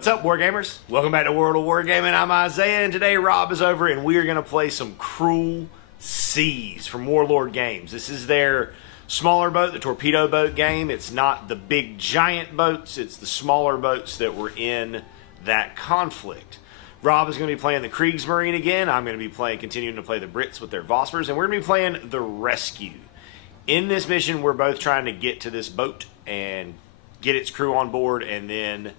What's up, Wargamers? Welcome back to World of Wargaming. I'm Isaiah, and today Rob is over, and we are going to play some Cruel Seas from Warlord Games. This is their smaller boat, the torpedo boat game. It's not the big giant boats, it's the smaller boats that were in that conflict. Rob is going to be playing the Kriegsmarine again. I'm going to be continuing to play the Brits with their Vospers, and we're going to be playing the Rescue. In this mission, we're both trying to get to this boat and get its crew on board, and then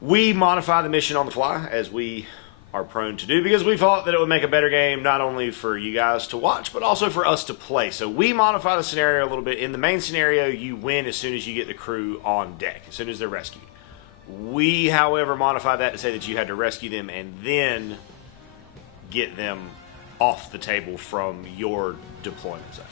we modify the mission on the fly, as we are prone to do, because we thought that it would make a better game, not only for you guys to watch, but also for us to play. So we modify the scenario a little bit. In the main scenario, you win as soon as you get the crew on deck, as soon as they're rescued. We, however, modify that to say that you had to rescue them and then get them off the table from your deployment zone.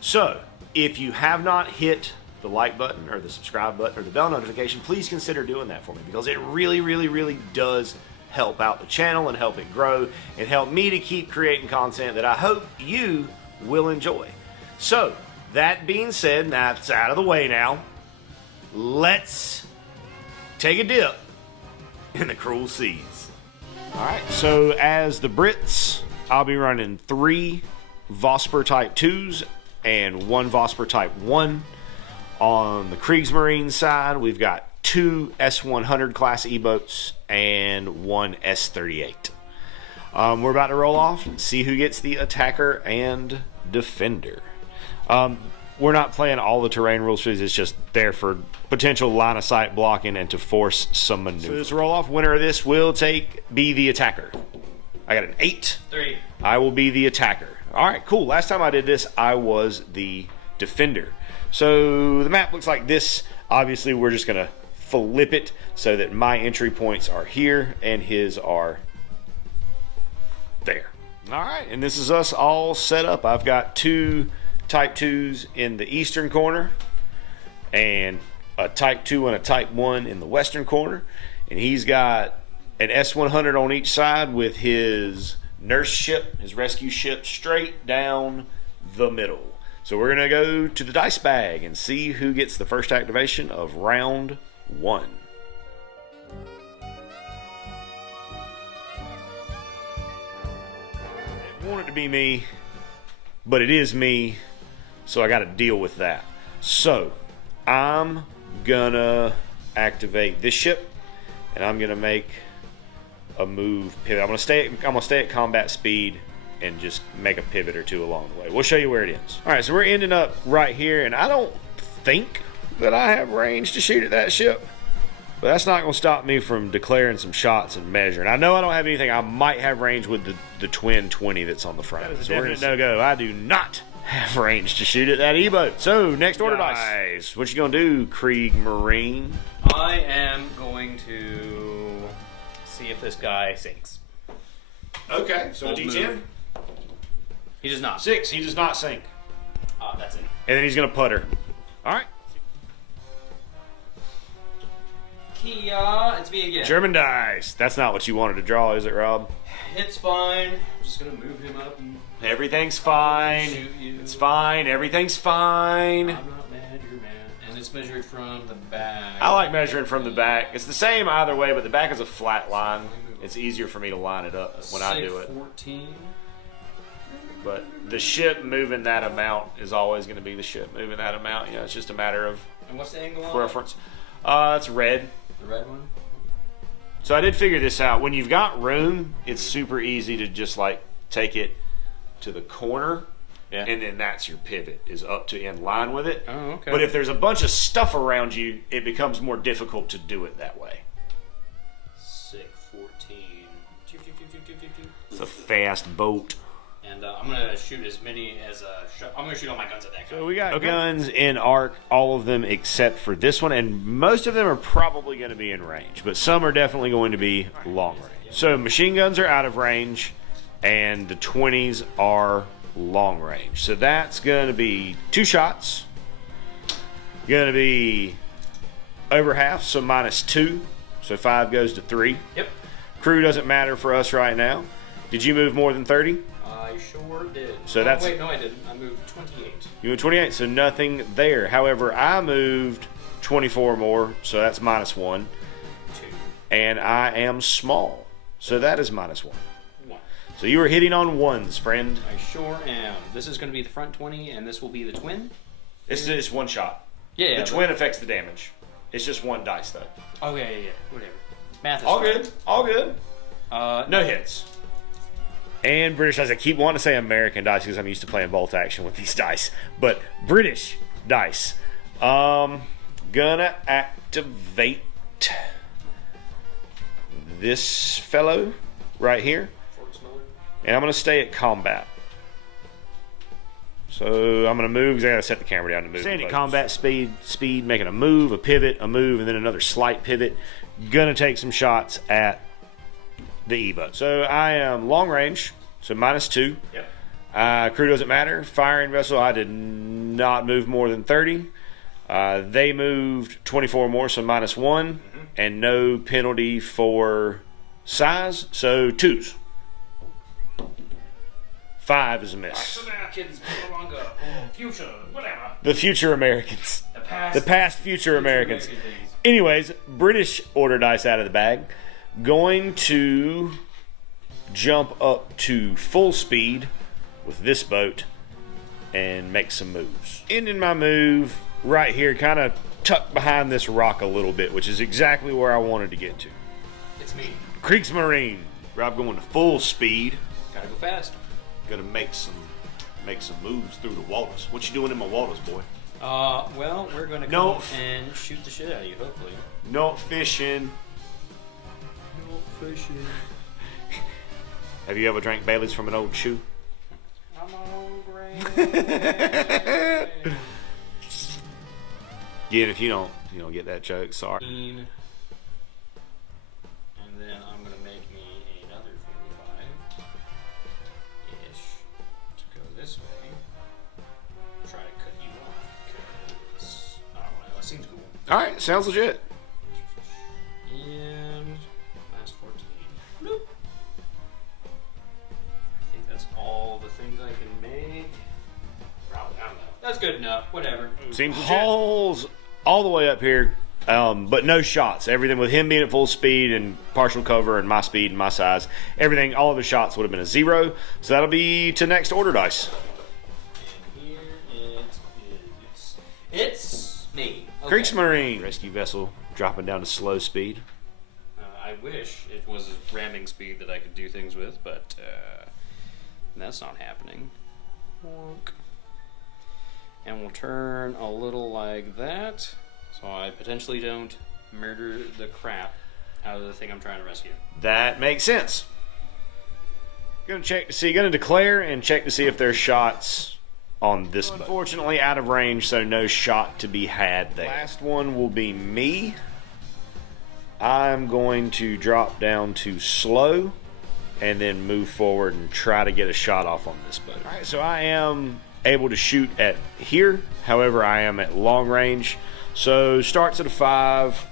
So, if you have not hit the like button or the subscribe button or the bell notification, please consider doing that for me, because it really does help out the channel and help it grow and help me to keep creating content that I hope you will enjoy. So, that being said, that's out of the way now. Let's take a dip in the Cruel Seas. Alright, so as the Brits, I'll be running 3 Vosper Type 2s and 1 Vosper Type 1. On the Kriegsmarine side, we've got 2 S-100 class E-boats and 1 S-38. We're about to roll off and see who gets the attacker and defender. We're not playing all the terrain rules for this. It's just there for potential line of sight blocking and to force some maneuver. So this roll off, winner of this will be the attacker. I got an 8. 3. I will be the attacker. All right, cool. Last time I did this, I was the defender. So the map looks like this. Obviously, we're just going to flip it so that my entry points are here and his are there. All right, and this is us all set up. I've got 2 Type 2s in the eastern corner and a Type 2 and a Type 1 in the western corner. And he's got an S-100 on each side with his nurse ship, his rescue ship, straight down the middle. So we're going to go to the dice bag and see who gets the first activation of round 1. I want it to be me, but it is me, so I got to deal with that. So I'm going to activate this ship, and I'm going to make a move pivot. I'm going to stay at combat speed and just make a pivot or 2 along the way. We'll show you where it ends. All right, so we're ending up right here, and I don't think that I have range to shoot at that ship, but that's not going to stop me from declaring some shots and measuring. I know I don't have anything. I might have range with the twin 20 that's on the front. That is a definite no-go. I do not have range to shoot at that E-boat. So, next order dice. What you going to do, Kriegsmarine? I am going to see if this guy sinks. Okay, so a D10? He does not. 6, he does not sink. That's it. And then he's going to putter. All right. Kia, it's me again. German dice. That's not what you wanted to draw, is it, Rob? It's fine. I'm just going to move him up and everything's fine. shoot you. It's fine. Everything's fine. I'm not mad, you're mad. And it's measured from the back. I like measuring from the back. It's the same either way, but the back is a flat line. It's easier for me to line it up when I do it. 14. But the ship moving that amount is always going to be the ship moving that amount. You know, it's just a matter of And what's the angle on preference. It's red. the red one? So I did figure this out. When you've got room, it's super easy to just like take it to the corner, and then that's your pivot, is up to in line with it. Oh, okay. But if there's a bunch of stuff around you, it becomes more difficult to do it that way. 6, 14. It's a fast boat. And I'm going to shoot as many as I'm going to shoot all my guns at that guy. So we got guns in arc, all of them except for this one, and most of them are probably going to be in range, but some are definitely going to be long range. So machine guns are out of range, and the 20s are long range. So that's going to be 2 shots. Going to be over half, so -2. So 5 goes to 3. Yep. Crew doesn't matter for us right now. Did you move more than 30? I sure did. So that's... Wait, no I didn't. I moved 28. You moved 28, so nothing there. However, I moved 24 more, so that's -1. 2. and I am small. So that is -1. 1. So you are hitting on ones, friend. I sure am. This is going to be the front 20, and this will be the twin. It's just one shot. Yeah. The twin affects the damage. It's just one dice, though. Oh, yeah. Whatever. Math is All fine. good. All good. No hits. And British dice. I keep wanting to say American dice because I'm used to playing bolt action with these dice. But British dice. Gonna activate this fellow right here. And I'm going to stay at combat. So I'm going to move because I got to set the camera down to move. Staying at combat speed, making a move, a pivot, a move, and then another slight pivot. Going to take some shots at the E-boat. So I am long range, so -2. Yep. Crew doesn't matter. Firing vessel, I did not move more than 30. They moved 24 more, so -1. And no penalty for size, so 2s. 5 is a miss. Future, whatever. The future Americans. The past future Americans. Anyways, British order dice out of the bag. Going to jump up to full speed with this boat and make some moves. Ending my move right here, kind of tucked behind this rock a little bit, which is exactly where I wanted to get to. It's me. Kriegsmarine. Rob going to full speed. Gotta go fast. Gonna make some moves through the waters. What you doing in my waters, boy? Well, we're gonna go and shoot the shit out of you, hopefully. Not fishing. Not fishing. Have you ever drank Bailey's from an old shoe? I'm hungry. Yeah, if you don't get that joke, sorry. And then I'm gonna make me another 45-ish to go this way. Try to cut you off because I don't know. It seems cool. All right, sounds legit. And last 14. Bloop. I think that's all the things I can make. Probably, I don't know. That's good enough. Whatever. Seems legit. Holes all the way up here, but no shots. Everything with him being at full speed and partial cover and my speed and my size, everything, all of the shots would have been a 0. So that'll be to next order dice. And here it is. It's me. Okay. Kriegsmarine. Rescue vessel dropping down to slow speed. I wish it was ramming speed that I could do things with, but that's not happening. Wonk. And we'll turn a little like that, so I potentially don't murder the crap out of the thing I'm trying to rescue. That makes sense. Gonna declare and check to see if there's shots on this boat. Unfortunately, out of range, so no shot to be had there. Last one will be me. I'm going to drop down to slow and then move forward and try to get a shot off on this boat. All right, so I am able to shoot at here. However, I am at long range. So starts at a 5.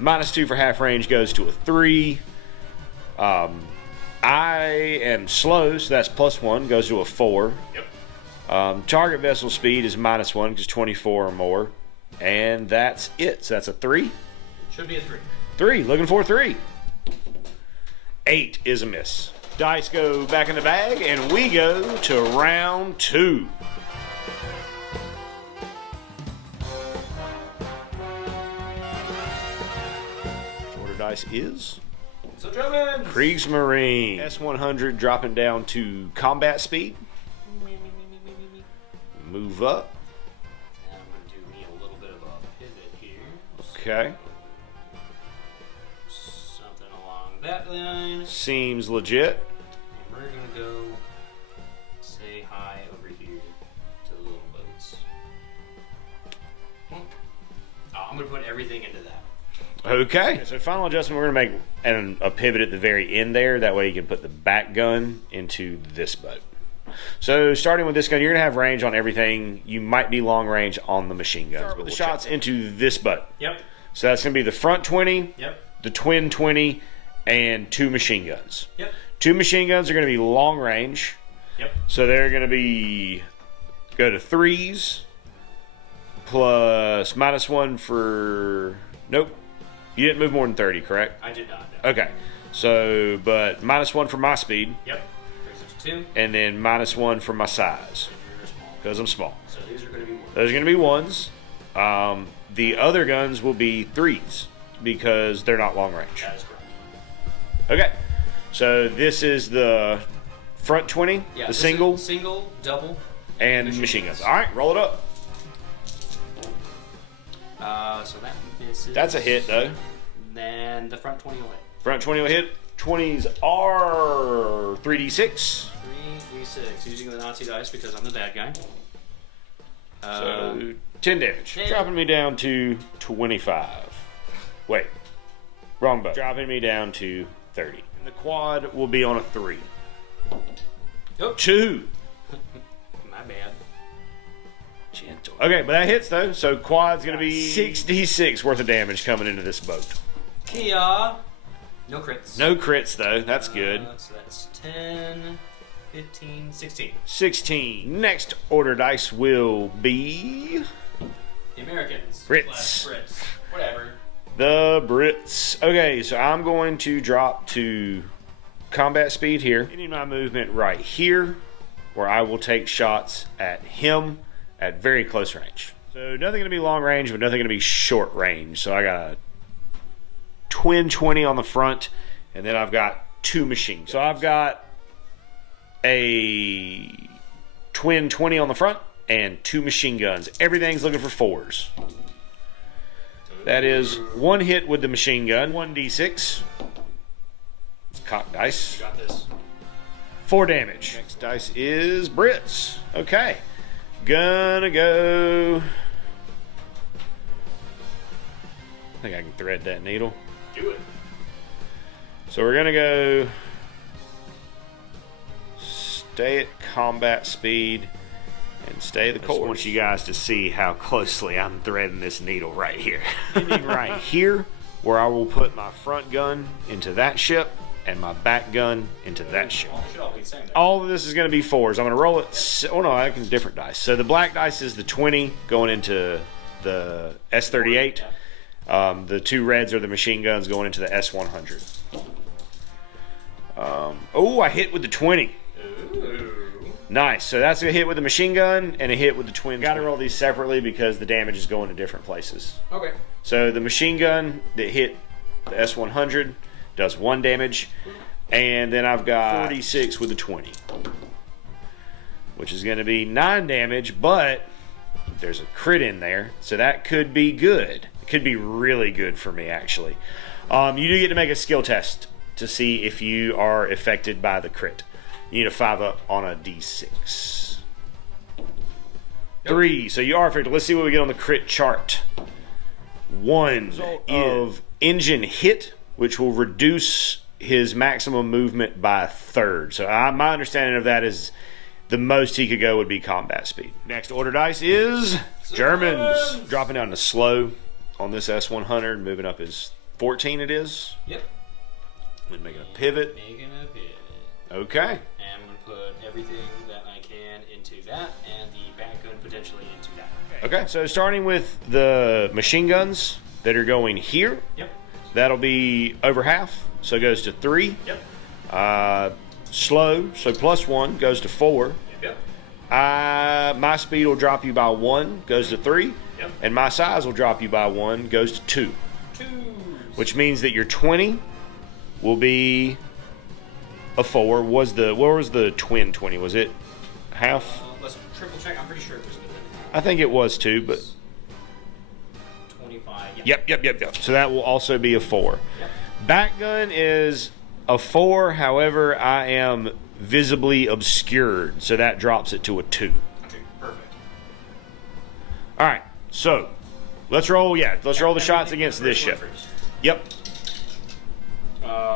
-2 for half range goes to a 3. I am slow, so that's +1, goes to a 4. Yep. Target vessel speed is -1 because 24 or more. And that's it. So that's a 3. It should be a 3. 3, looking for a 3. 8 is a miss. Dice go back in the bag, and we go to round 2. Order dice is So Germans! Kriegsmarine. S100 dropping down to combat speed. Move up. And I'm going to do me a little bit of a pivot here. Okay. Something along that line. Seems legit. And we're going to go say hi over here to the little boats. Oh, I'm going to put everything into that. Okay. So final adjustment, we're going to make a pivot at the very end there. That way you can put the back gun into this boat. So starting with this gun, you're going to have range on everything. You might be long range on the machine guns. But the shots into this boat. Yep. So that's going to be the front 20, Yep. the twin 20, and 2 machine guns. Yep. 2 machine guns are going to be long range. Yep. So they're going to go to 3s plus -1 for, nope, You didn't move more than 30, correct? I did not. No. Okay. So, but -1 for my speed. Yep. Brings it to 2. And then -1 for my size. You're small. Because I'm small. So these are going to be 1. Those are going to be 1s. The other guns will be 3s because they're not long range. That is correct. Okay. So this is the front 20, Yeah, the single, single, double, and machine guns. All right, roll it up. So that misses. That's a hit, though. Then the front 20 will hit. Front 20 will hit. 20s are 3d6. 3d6. Using the Nazi dice because I'm the bad guy. So 10 damage. 10. Dropping me down to 25. Wait. Wrong bow. Dropping me down to 30. And the quad will be on a 3. Oh. 2. My bad. Gentle. Okay, but that hits, though. So quad's going to be 6d6 worth of damage coming into this boat. Kia. No crits. No crits, though. That's good. So that's 10, 15, 16. 16. Next order dice will be The Americans. Brits. Brits. Whatever. the Brits. Okay, so I'm going to drop to combat speed here. Getting my movement right here, where I will take shots at him at very close range. So nothing going to be long range, but nothing going to be short range. So I got a twin 20 on the front, and then I've got 2 machine guns. So I've got a twin 20 on the front and 2 machine guns. Everything's looking for 4s. That is 1 hit with the machine gun, 1d6. It's cock dice. You got this. 4 damage. Next dice is Brits. Okay. Gonna go. I think I can thread that needle. Do it. So we're gonna go stay at combat speed and stay the course. I want you guys to see how closely I'm threading this needle right here. Ending right here, where I will put my front gun into that ship and my back gun into that ship. All of this is going to be 4s. I'm going to roll it. Oh no, I can different dice. So the black dice is the 20 going into the S38. The 2 reds are the machine guns going into the S100. Oh, I hit with the 20. Ooh. Nice. So that's a hit with the machine gun and a hit with the twin. Got to roll these separately because the damage is going to different places. Okay. So the machine gun that hit the S100 does 1 damage, and then I've got 46 with the 20, which is going to be 9 damage, but there's a crit in there, so that could be good. It could be really good for me, actually. You do get to make a skill test to see if you are affected by the crit. You need a 5 up on a d6. 3, so you are affected. Let's see what we get on the crit chart. 1 of engine hit, which will reduce his maximum movement by a 1/3. So my understanding of that is the most he could go would be combat speed. Next order dice is Germans. Dropping down to slow on this S100, moving up is 14 it is. Yep. And making a pivot. Making a pivot. Okay. And I'm going to put everything that I can into that and the back gun potentially into that. Okay, so starting with the machine guns that are going here. Yep. That'll be over half, so it goes to 3. Yep. Slow, so +1 goes to 4. Yep. My speed will drop you by 1, goes to 3. Yep. And my size will drop you by 1, goes to 2. 2. Which means that your 20 will be a 4. What was the twin 20? Was it half? Let's triple check. I'm pretty sure it was I think it was 2, but 25. Yeah. Yep. So that will also be a 4. Yep. Back gun is a 4, however, I am visibly obscured, so that drops it to a 2. Okay, perfect. All right, so let's roll. Yeah, let's roll the shots against this ship. First. Yep,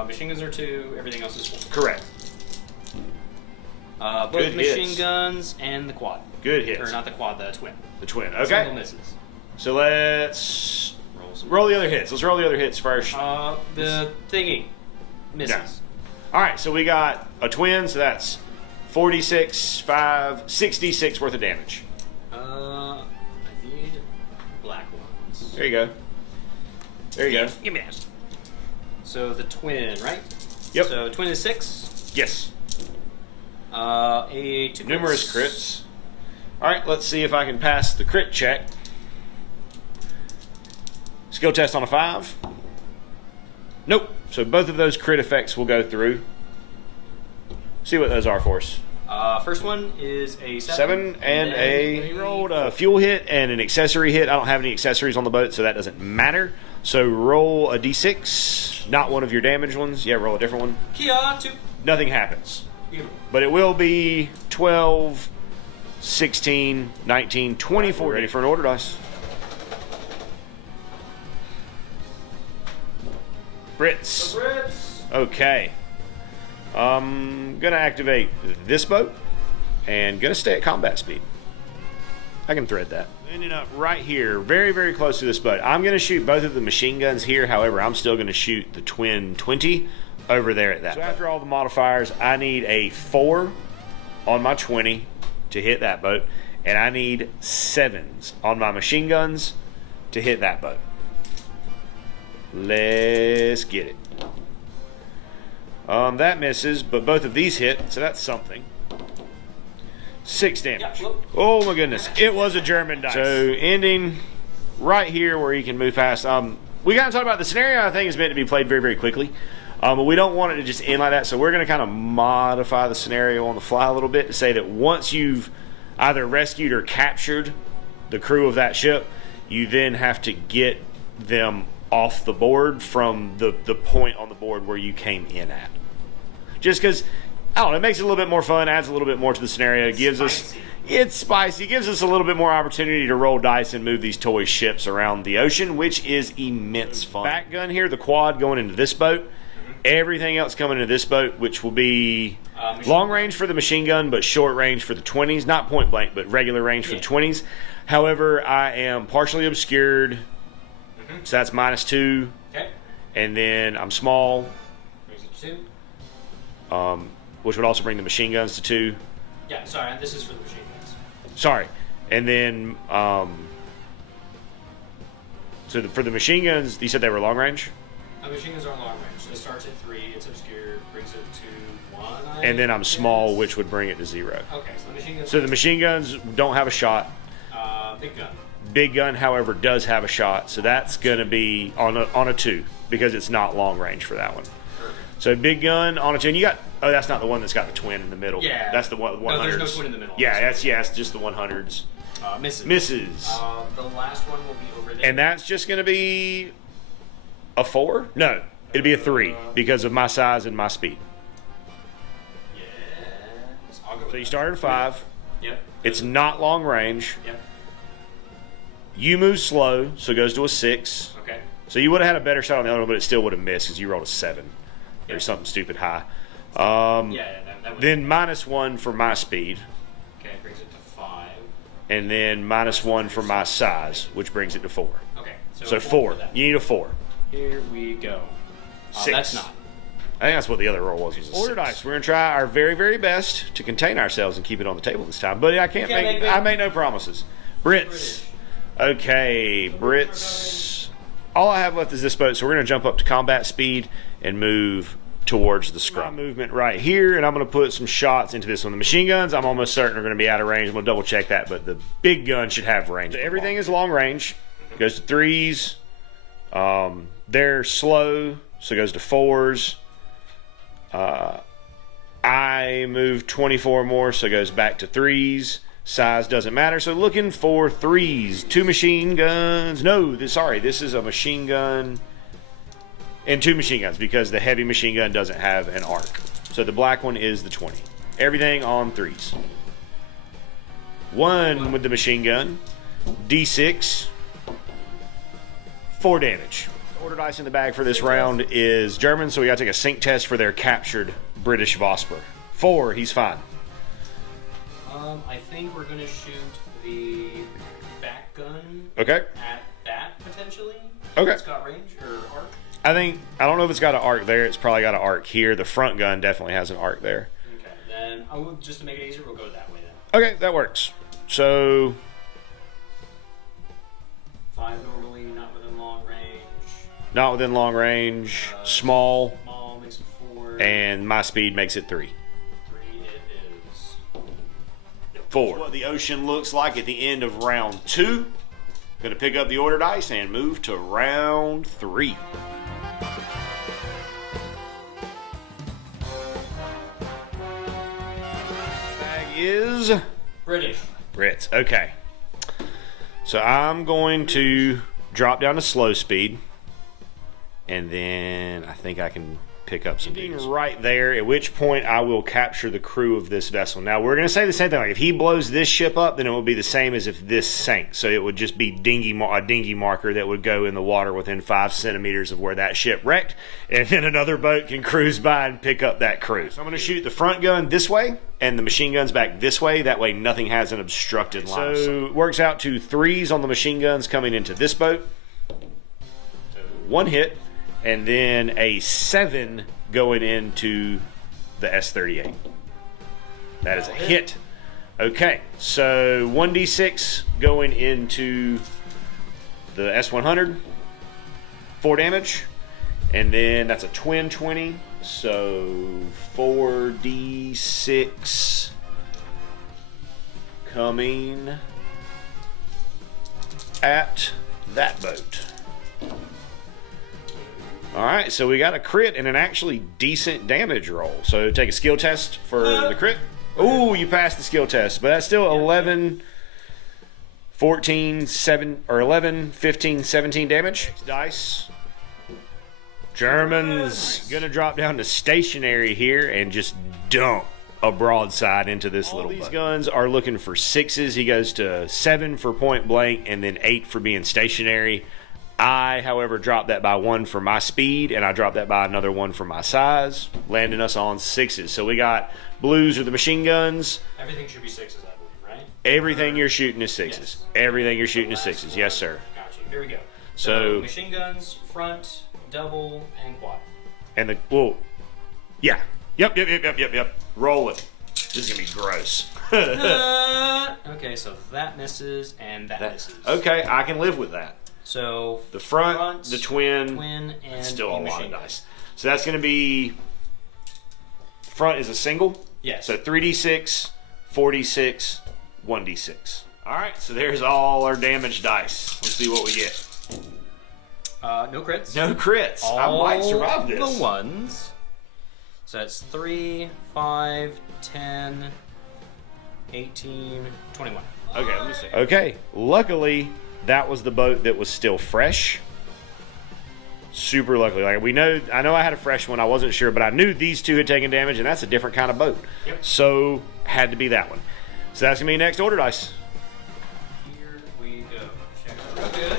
Machine guns are 2. Everything else is 4. correct. Both Good machine hits. guns and the quad. Good hits. Or not the quad, the twin. The twin. Single Okay, misses. so let's Roll some. roll the other hits. Let's roll the other hits first. The thingy misses. All right, so we got a twin, so that's 46, 5, 66 worth of damage. I need black ones. There you go. There you go. Give me that. So the twin, right? Yep. So twin is 6. Yes. A 2 Numerous crits. All right, let's see if I can pass the crit check. Skill test on a 5. Nope. So both of those crit effects will go through. See what those are for us. First one is a 7 and a rolled a fuel hit and an accessory hit. I don't have any accessories on the boat, so that doesn't matter. So roll a d6, not one of your damaged ones. Yeah, roll a different one. Kia 2. Nothing happens. Beautiful. But it will be 12, 16, 19, 24. Ready for an order dice. Brits. The Brits. Okay. I'm going to activate this boat and going to stay at combat speed. I can thread that. Ending up right here, very, very close to this boat. I'm going to shoot both of the machine guns here. However, I'm still going to shoot the twin 20 over there at that. So after all the modifiers, I need a 4 on my 20 to hit that boat. And I need 7s on my machine guns to hit that boat. Let's get it. That misses, but both of these hit, so that's something. 6 damage. Oh my goodness, it was a German dice. So ending right here where he can move past. We kind of talked about the scenario. I think is meant to be played very, very quickly, but we don't want it to just end like that. So we're going to kind of modify the scenario on the fly a little bit to say that once you've either rescued or captured the crew of that ship, you then have to get them off the board from the point on the board where you came in at. Just because, I don't know, it makes it a little bit more fun, adds a little bit more to the scenario. It's spicy. It gives us a little bit more opportunity to roll dice and move these toy ships around the ocean, which is immense fun. Back gun here, the quad going into this boat. Everything else coming into this boat, which will be long range for the machine gun, but short range for the 20s. Not point blank, but regular range for the 20s. However, I am partially obscured, so that's -2. Okay. And then I'm small, Brings it to 2. which would also bring the machine guns to 2. Yeah, sorry, this is for the machine guns. Sorry. And then, for the machine guns, you said they were long range? Machine guns are long range. So it starts at 3, it's obscure, brings it to 1. And then I'm small, which would bring it to 0. Okay, so the machine guns. So the machine guns don't have a shot. Big gun. Big gun, however, does have a shot. So that's going to be on a 2 because it's not long range for that one. Perfect. So big gun on a 2. And you got, oh, that's not the one that's got the twin in the middle. Yeah. That's the 100s. No, there's no twin in the middle. Yeah, it's just the 100s. Misses. Misses. The last one will be over there. And that's just going to be a 4? No, it'd be a 3 because of my size and my speed. Yes. I'll go with So you that. start at 5. Yep. It's not long range. Yep. You move slow, so it goes to a 6. Okay. So you would have had a better shot on the other one, but it still would have missed because you rolled a 7 or something stupid high. That would. Then -1 for my speed, Okay, brings it to 5. and then -1 for my size, which brings it to 4. Okay. So 4. You need a 4. Here we go. 6. That's not. I think that's what the other roll was. Order 6. dice. We're gonna try our very, very best to contain ourselves and keep it on the table this time. But I can't make. I make no promises. Brits. Okay, Brits. All I have left is this boat, so we're going to jump up to combat speed and move towards the scrum. My movement right here, and I'm going to put some shots into this one. The machine guns, I'm almost certain are going to be out of range. I'm going to double check that, but the big gun should have range. Everything is long range. Goes to 3s. They're slow, so it goes to 4s. I move 24 more, so it goes back to 3s. Size doesn't matter, so looking for 3s. 2 machine guns. No, this is a machine gun and 2 machine guns because the heavy machine gun doesn't have an arc. So the black one is the 20. Everything on 3s. 1 with the machine gun. D6. 4 damage. Order dice in the bag for this round is German, so we got to take a sync test for their captured British Vosper. 4, he's fine. I think we're gonna shoot the back gun. Okay. At that potentially. Okay. It's got range or arc. I don't know if it's got an arc there. It's probably got an arc here. The front gun definitely has an arc there. Okay. Then just to make it easier, we'll go that way then. Okay, that works. So 5 normally, not within long range. Not within long range. Small. Small makes it 4. And my speed makes it 3. 3 it is. 4. That's what the ocean looks like at the end of round 2. Gonna pick up the order dice and move to round 3. Bag is British. Brits. Okay. So I'm going to drop down to slow speed, and then I think I can pick up some dudes right there, at which point I will capture the crew of this vessel. Now, we're going to say the same thing. Like, if he blows this ship up, then it will be the same as if this sank. So it would just be a dinghy marker that would go in the water within 5 centimeters of where that ship wrecked, and then another boat can cruise by and pick up that crew. So I'm going to shoot the front gun this way, and the machine guns back this way. That way nothing has an obstructed line. So it works out to 3s on the machine guns coming into this boat. 1 hit. And then a 7 going into the S-38. That is a hit. Okay, so 1d6 going into the S-100. 4 damage. And then that's a twin 20. So 4d6 coming at that boat. Alright, so we got a crit and an actually decent damage roll. So take a skill test for the crit. Ooh, you passed the skill test, but that's still 11, 14, 7, or 11, 15, 17 damage. Next dice. German's gonna drop down to stationary here and just dump a broadside into this little boat. These guns are looking for 6s. He goes to 7 for point blank and then 8 for being stationary. I, however, dropped that by 1 for my speed, and I dropped that by another 1 for my size, landing us on 6s. So we got blues are the machine guns. Everything should be 6s, I believe, right? Everything you're shooting is 6s. Yes. Everything you're shooting is 6s. Yes, sir. Got you. Here we go. So machine guns, front, double, and quad. And the yeah. Yep. Roll it. This is gonna be gross. Okay, so that misses and that misses. Okay, I can live with that. So the front, the twin, and still a lot of dice. So that's going to be, front is a single. Yes. So 3d6, 4d6, 1d6. All right, so there's all our damage dice. Let's see what we get. No crits. No crits. I might survive this. The ones. So that's 3, 5, 10, 18, 21. Okay, let me see. Okay, luckily that was the boat that was still fresh. Super luckily. Like I know I had a fresh one. I wasn't sure, but I knew these 2 had taken damage, and that's a different kind of boat. Yep. So had to be that one. So that's gonna be next order dice. Here we go. Check it out real good.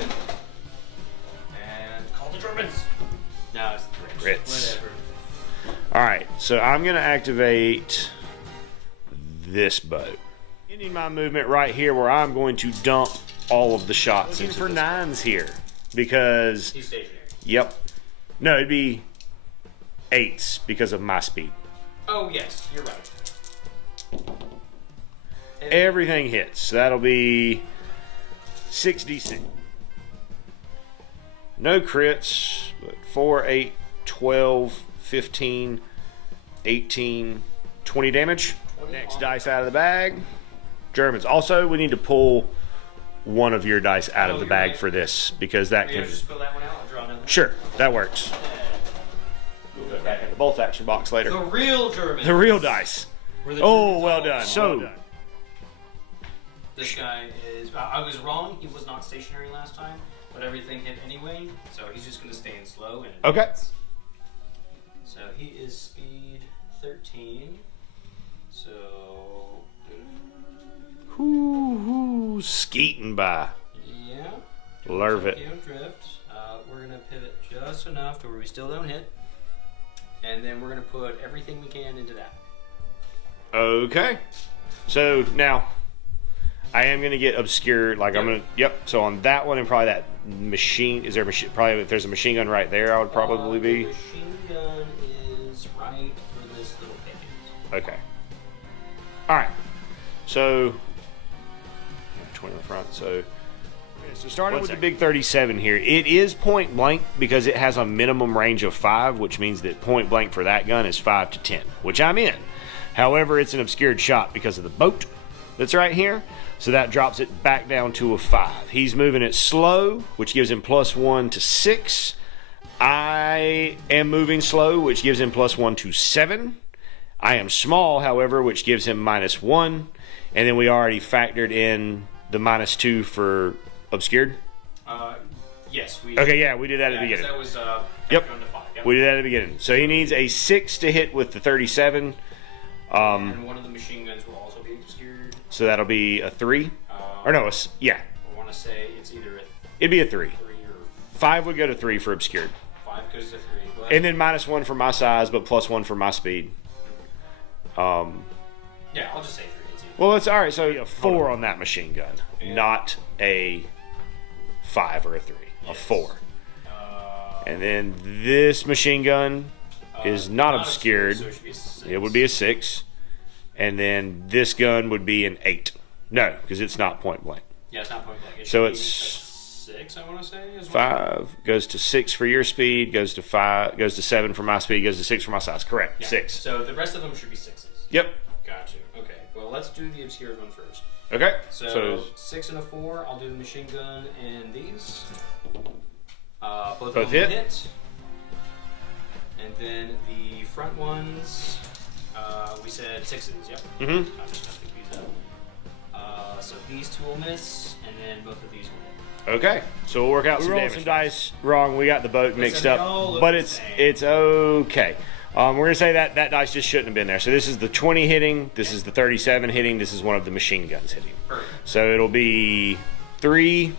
And call the Germans. No, it's the Brits. Whatever. All right, so I'm gonna activate this boat. Ending my movement right here, where I'm going to dump all of the shots. Looking for 9s here because he's stationary. Yep. No, it'd be 8s because of my speed. Oh yes, you're right. Everything hits. So that'll be 6d6. No crits, but 4, 8, 12, 15, 18, 20 damage. Next dice out of the bag. Germans. Also, we need to pull one of your dice out of the bag right. for this, because that can... just pull that one out and draw another one. Sure, that works. We'll go back in the bolt action box later. The real Germans. The real dice. Oh, well done. So, this guy is... I was wrong. He was not stationary last time, but everything hit anyway, so he's just going to stay in slow. And okay. So he is speed 13. So... Skeeting by. Yeah. Love it. Drift. We're going to pivot just enough to where we still don't hit. And then we're going to put everything we can into that. Okay. So now, I am going to get obscured. Like I'm going to, yep. So on that one and probably that machine, is there a machine? Probably if there's a machine gun right there, I would probably be. The machine gun is right where this little peg is. Okay. All right. So, 20 in the front. So, So starting with the big 37 here, it is point blank because it has a minimum range of 5, which means that point blank for that gun is 5 to 10, which I'm in. However, it's an obscured shot because of the boat that's right here, so that drops it back down to a 5. He's moving it slow, which gives him +1 to 6. I am moving slow, which gives him +1 to 7. I am small, however, which gives him -1. And then we already factored in the -2 for obscured. Yes. Okay, yeah, we did that at the beginning. That was yep. going to 5. Yep. We did that at the beginning. So he needs a 6 to hit with the 37. And one of the machine guns will also be obscured. So that'll be a 3. Or no, yeah. I want to say it's either it'd be a 3. 3 or 5 would go to 3 for obscured. 5 goes to 3. And then -1 for my size, but +1 for my speed. Yeah, I'll just say 3. Well, it's all right. So a 4 on that machine gun, not a 5 or a 3, a 4. And then this machine gun is not obscured. So it should be a 6. It would be a 6. And then this gun would be an 8. No, because it's not point blank. Yeah, it's not point blank. So it's it's 6, I want to say. As 5 goes to 6 for your speed, goes to 5, goes to 7 for my speed, goes to 6 for my size. Correct. Yeah. 6. So the rest of them should be 6s. Yep. Gotcha. Okay. Well, let's do the obscured one first. Okay. So 6 and a 4. I'll do the machine gun and these. Both of them hit. And then the front ones, we said 6s. Yep. Mm-hmm. I'm just gonna pick these up. So these 2 will miss, and then both of these will hit. Okay, so we'll work out some damage. Some dice wrong. We got the boat mixed up, but it's okay. We're gonna say that dice just shouldn't have been there. So this is the 20 hitting. This is the 37 hitting. This is one of the machine guns hitting. Perfect. So it'll be 3,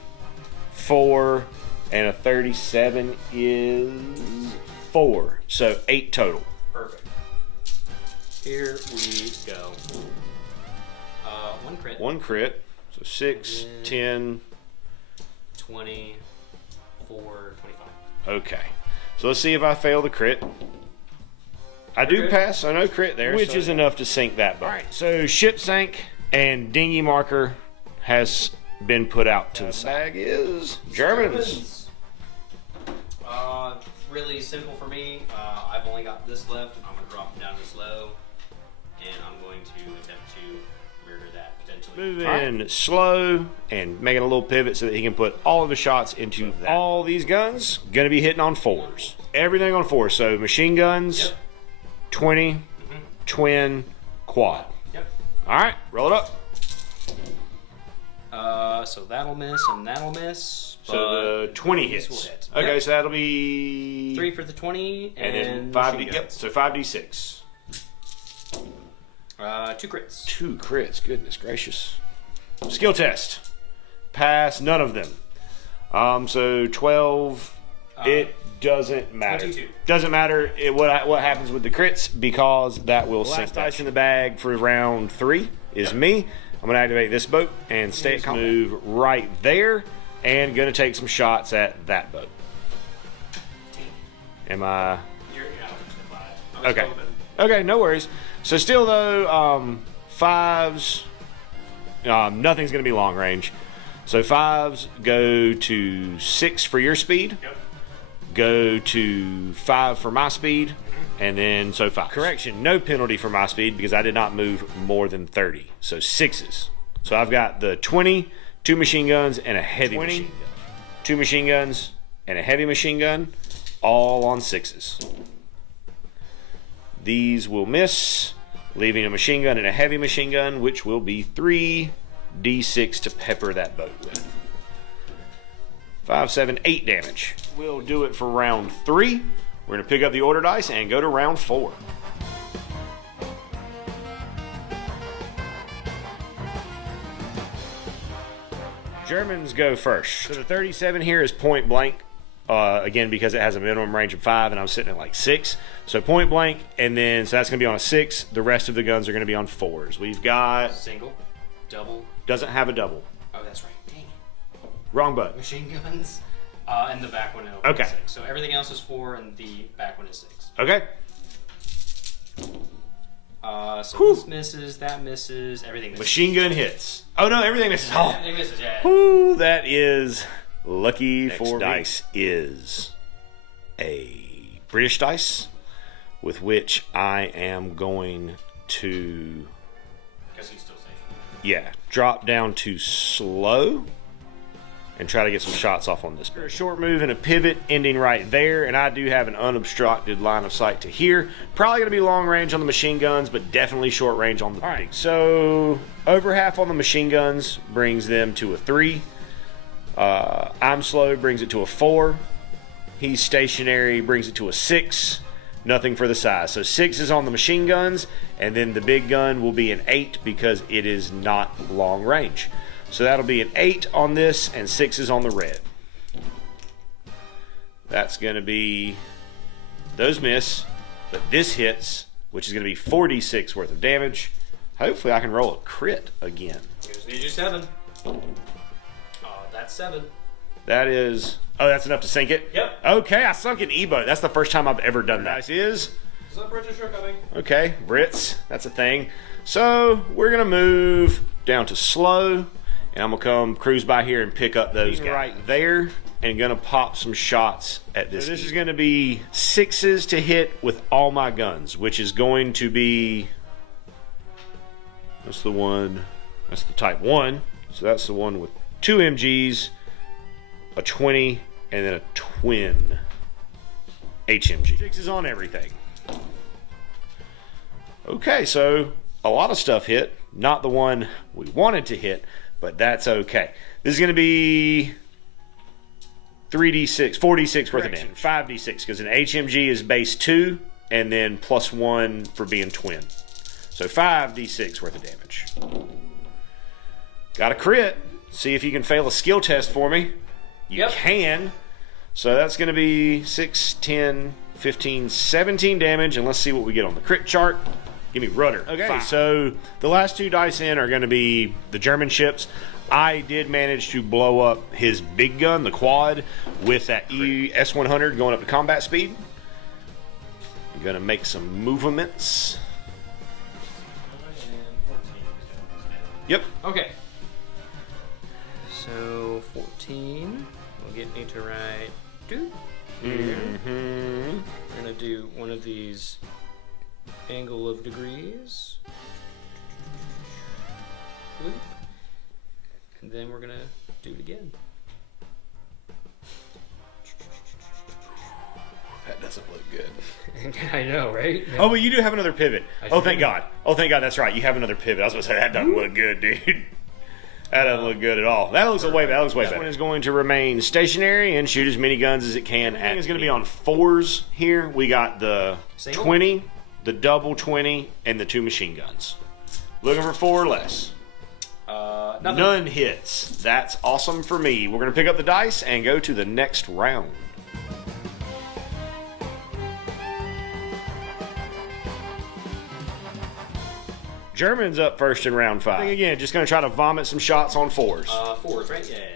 4, and a 37 is 4. So 8 total. Perfect. Here we go. 1 crit. 1 crit. So 6, 10. 20, 4, 25. Okay. So let's see if I fail the crit. I do pass, so no crit there. Which is enough to sink that boat. All right, so ship sank and dinghy marker has been put out to the side. Bag is Germans. Really simple for me. I've only got this left. I'm going to drop them down this low, and I'm going to attempt to murder that potentially. Moving slow and making a little pivot so that he can put all of the shots into that. All these guns going to be hitting on 4s. Everything on 4s. So machine guns, yep. 20, twin, quad. Yep. All right, roll it up. So that'll miss and that'll miss. So the 20 hits. Will hit. Okay, yep. so that'll be 3 for the 20 and then 5d. Yep. So 5d6. 2 crits. 2 crits. Goodness gracious. Skill test. Pass none of them. So 12. It doesn't matter. 22. Doesn't matter what happens with the crits because that will sink. Last dice in the bag for round 3 is me. I'm going to activate this boat and stay at combat. Move right there and going to take some shots at that boat. Am I? You're out. Okay. Okay, no worries. So still though, 5s, nothing's going to be long range. So 5s go to 6 for your speed. Yep. Go to 5 for my speed. And then, so 5. Correction, no penalty for my speed because I did not move more than 30. So 6s. So I've got the 20, 2 machine guns, and a heavy machine gun. 2 machine guns, and a heavy machine gun, all on 6s. These will miss, leaving a machine gun and a heavy machine gun, which will be 3d6 to pepper that boat with. 5, 7, 8 damage. We'll do it for round 3. We're going to pick up the order dice and go to round 4. Germans go first. So the 37 here is point blank. Again, because it has a minimum range of 5 and I'm sitting at like 6. So point blank, and then, so that's going to be on a 6. The rest of the guns are going to be on 4s. We've got... Single, double. Doesn't have a double. Oh, that's right. Dang it. Wrong boat. Machine guns. And the back one is 6. So everything else is 4 and the back one is 6. Okay. So Whew. this misses, that misses, everything misses. Machine gun hits. Oh no, everything misses. Oh. Everything misses, yeah. Whew, that is lucky for dice is a British dice with which I am going to, Because he's still stationed. yeah, drop down to slow and try to get some shots off on this. A short move and a pivot ending right there, and I do have an unobstructed line of sight to here. Probably going to be long range on the machine guns, but definitely short range on the big. So over half on the machine guns brings them to a 3. I'm slow brings it to a 4. He's stationary brings it to a 6. Nothing for the size. So 6 is on the machine guns, and then the big gun will be an 8 because it is not long range. So that'll be an 8 on this, and 6 is on the red. That's going to be, those miss, but this hits, which is going to be 46 worth of damage. Hopefully I can roll a crit again. Just need you 7. That's 7. That is, oh, that's enough to sink it? Yep. Okay, I sunk an E-boat. That's the first time I've ever done that. Nice is, Some British are coming. okay, Brits, that's a thing. So we're going to move down to slow. And I'm going to come cruise by here and pick up those guys right there and going to pop some shots at this. So this is going to be 6s to hit with all my guns, which is going to be, that's the one, that's the type 1. So that's the one with 2 MGs, a 20, and then a twin HMG. 6 is on everything. Okay, so a lot of stuff hit. Not the one we wanted to hit, but that's okay. This is going to be 3d6, 4d6 worth of damage. 5d6, because an HMG is base 2, and then +1 for being twin. So 5d6 worth of damage. Got a crit. See if you can fail a skill test for me. You can. So that's going to be 6, 10, 15, 17 damage, and let's see what we get on the crit chart. Give me rudder. Okay, 5. So the last 2 dice in are going to be the German ships. I did manage to blow up his big gun, the quad, with that S100 going up to combat speed. I'm going to make some movements. Yep. Okay. So 14 will get me to right 2 here. We're going to do one of these angle of degrees. Loop. And then we're gonna do it again. That doesn't look good. I know, right? Oh, but you do have another pivot. Oh, thank God. Oh, thank God, that's right. You have another pivot. I was going to say, that doesn't look good, dude. That doesn't look good at all. That looks way better. That looks way better. This one is going to remain stationary and shoot as many guns as it can. Everything is going to be on 4s here. We got the Single? 20, the double 20, and the 2 machine guns. Looking for 4 or less. Nothing. None hits. That's awesome for me. We're going to pick up the dice and go to the next round. German's up first in round 5. Again, just going to try to vomit some shots on 4s. 4s, right? Yeah.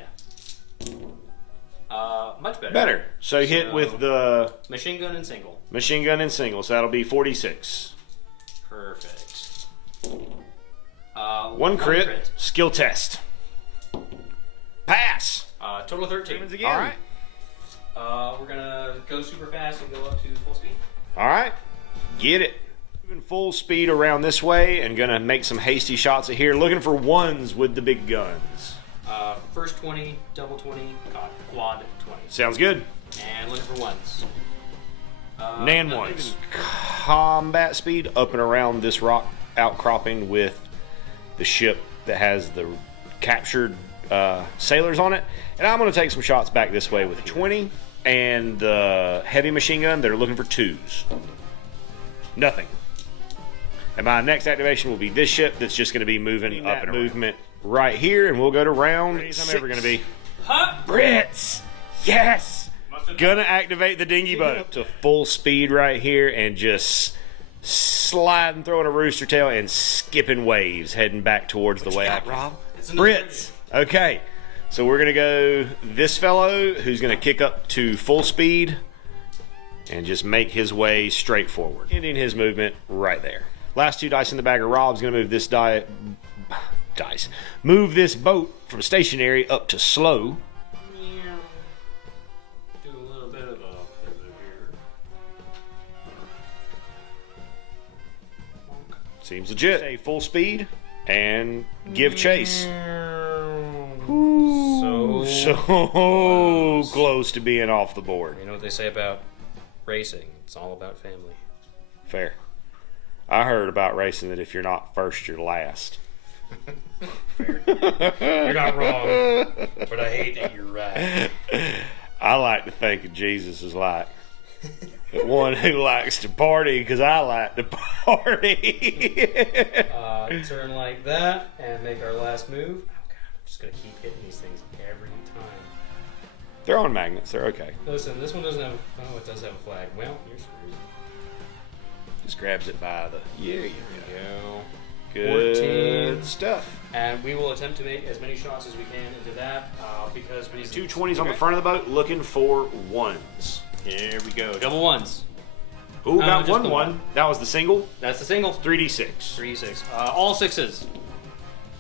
Much better. Better. So hit with the machine gun and single. Machine gun and single. So that'll be 46. Perfect. One crit. Skill test. Pass. Total 13. Again. All right. We're gonna go super fast and go up to full speed. All right. Get it. Moving full speed around this way and gonna make some hasty shots at here. Looking for 1s with the big guns. First 20, double 20, quad 20. Sounds good. And looking for 1s. Nan 1s. Combat speed up and around this rock outcropping with the ship that has the captured sailors on it. And I'm going to take some shots back this way with 20 and the heavy machine gun. They're looking for 2s. Nothing. And my next activation will be this ship that's just going to be moving up and movement right here, and we'll go to round 6. I'm ever going to be. Brits! Yes! Gonna activate the dinghy boat to full speed right here and just sliding, throwing a rooster tail and skipping waves, heading back towards the way out. Rob? Brits! Okay, so we're going to go this fellow who's going to kick up to full speed and just make his way straight forward. Ending his movement right there. Last 2 dice in the bag are Rob's going to move this move this boat from stationary up to slow. Do a little bit of a pivot here. Seems legit. Stay full speed and give chase. Ooh, so close to being off the board. You know what they say about racing? It's all about family. Fair. I heard about racing that if you're not first, you're last. Fair. You're not wrong, but I hate that you're right. I like to think of Jesus as like the one who likes to party because I like to party. Turn like that and make our last move. Oh god, I'm just gonna keep hitting these things every time. They're on magnets. They're okay. Listen, this one doesn't have. Oh, it does have a flag. Well, you're screwed. Just grabs it by the. Yeah, you go. Good 14. stuff. And we will attempt to make as many shots as we can into that because we need 2 20s on the front of the boat, looking for 1s. Here we go. Double 1s. Ooh, got just the 1. That was the single. That's the single. 3d6. 3d6. All 6s.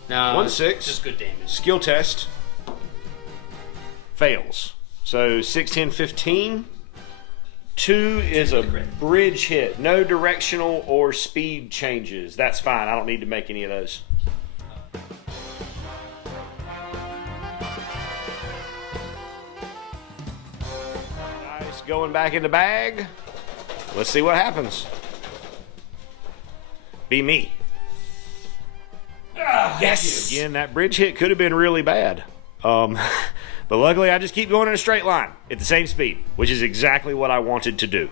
Now 1 6. Just good damage. Skill test. Fails. So 6, 10, 15. 2 is a bridge hit. No directional or speed changes. That's fine. I don't need to make any of those. Nice. Going back in the bag. Let's see what happens. Be me. Yes! Again, that bridge hit could have been really bad. But luckily, I just keep going in a straight line at the same speed, which is exactly what I wanted to do.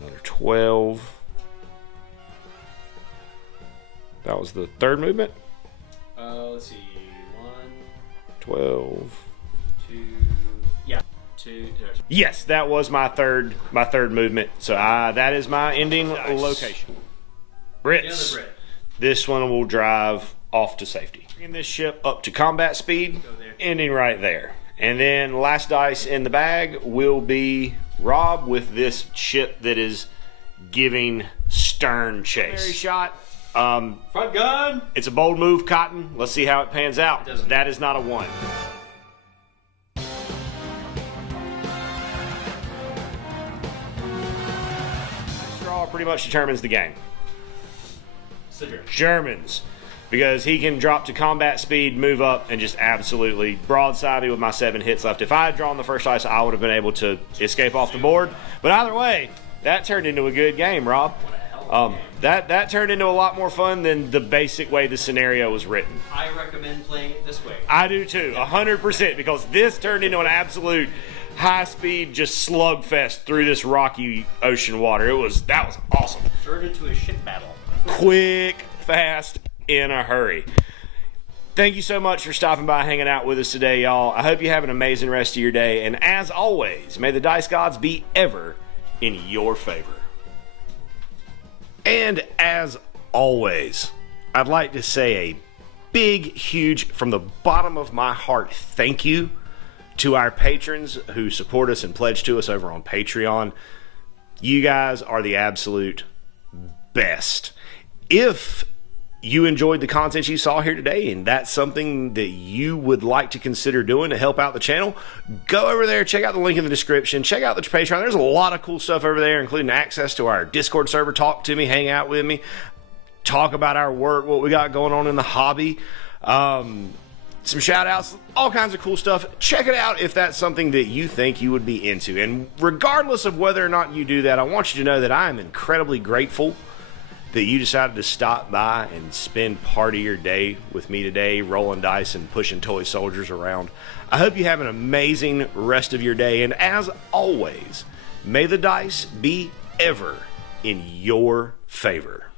Another 12. That was the 3rd movement. Let's see. 1, 12. 2. Yeah. 2. Yes, that was my third movement. So that is my ending location. Brits. Brit. This one will drive off to safety. Bringing this ship up to combat speed, ending right there. And then last dice in the bag will be Rob with this ship that is giving stern chase. Shot. Front gun. It's a bold move, Cotton. Let's see how it pans out. That is not a 1. Straw pretty much determines the game. Germans, because he can drop to combat speed, move up, and just absolutely broadside me with my 7 hits left. If I had drawn the first dice, I would have been able to escape off the board. But either way, that turned into a good game, Rob. That turned into a lot more fun than the basic way the scenario was written. I recommend playing it this way. I do too, 100%, because this turned into an absolute high-speed just slugfest through this rocky ocean water. That was awesome. Turned into a ship battle. Quick, fast, in a hurry. Thank you so much for stopping by, hanging out with us today, y'all. I hope you have an amazing rest of your day, and as always, may the dice gods be ever in your favor. And as always, I'd like to say a big, huge, from the bottom of my heart, thank you to our patrons who support us and pledge to us over on Patreon. You guys are the absolute best. If you enjoyed the content you saw here today and that's something that you would like to consider doing to help out the channel, go over there, check out the link in the description, check out the Patreon. There's a lot of cool stuff over there, including access to our Discord server. Talk to me, hang out with me, talk about our work, what we got going on in the hobby, some shout outs, all kinds of cool stuff. Check it out if that's something that you think you would be into. And regardless of whether or not you do that, I want you to know that I am incredibly grateful that you decided to stop by and spend part of your day with me today, rolling dice and pushing toy soldiers around. I hope you have an amazing rest of your day, and as always, may the dice be ever in your favor.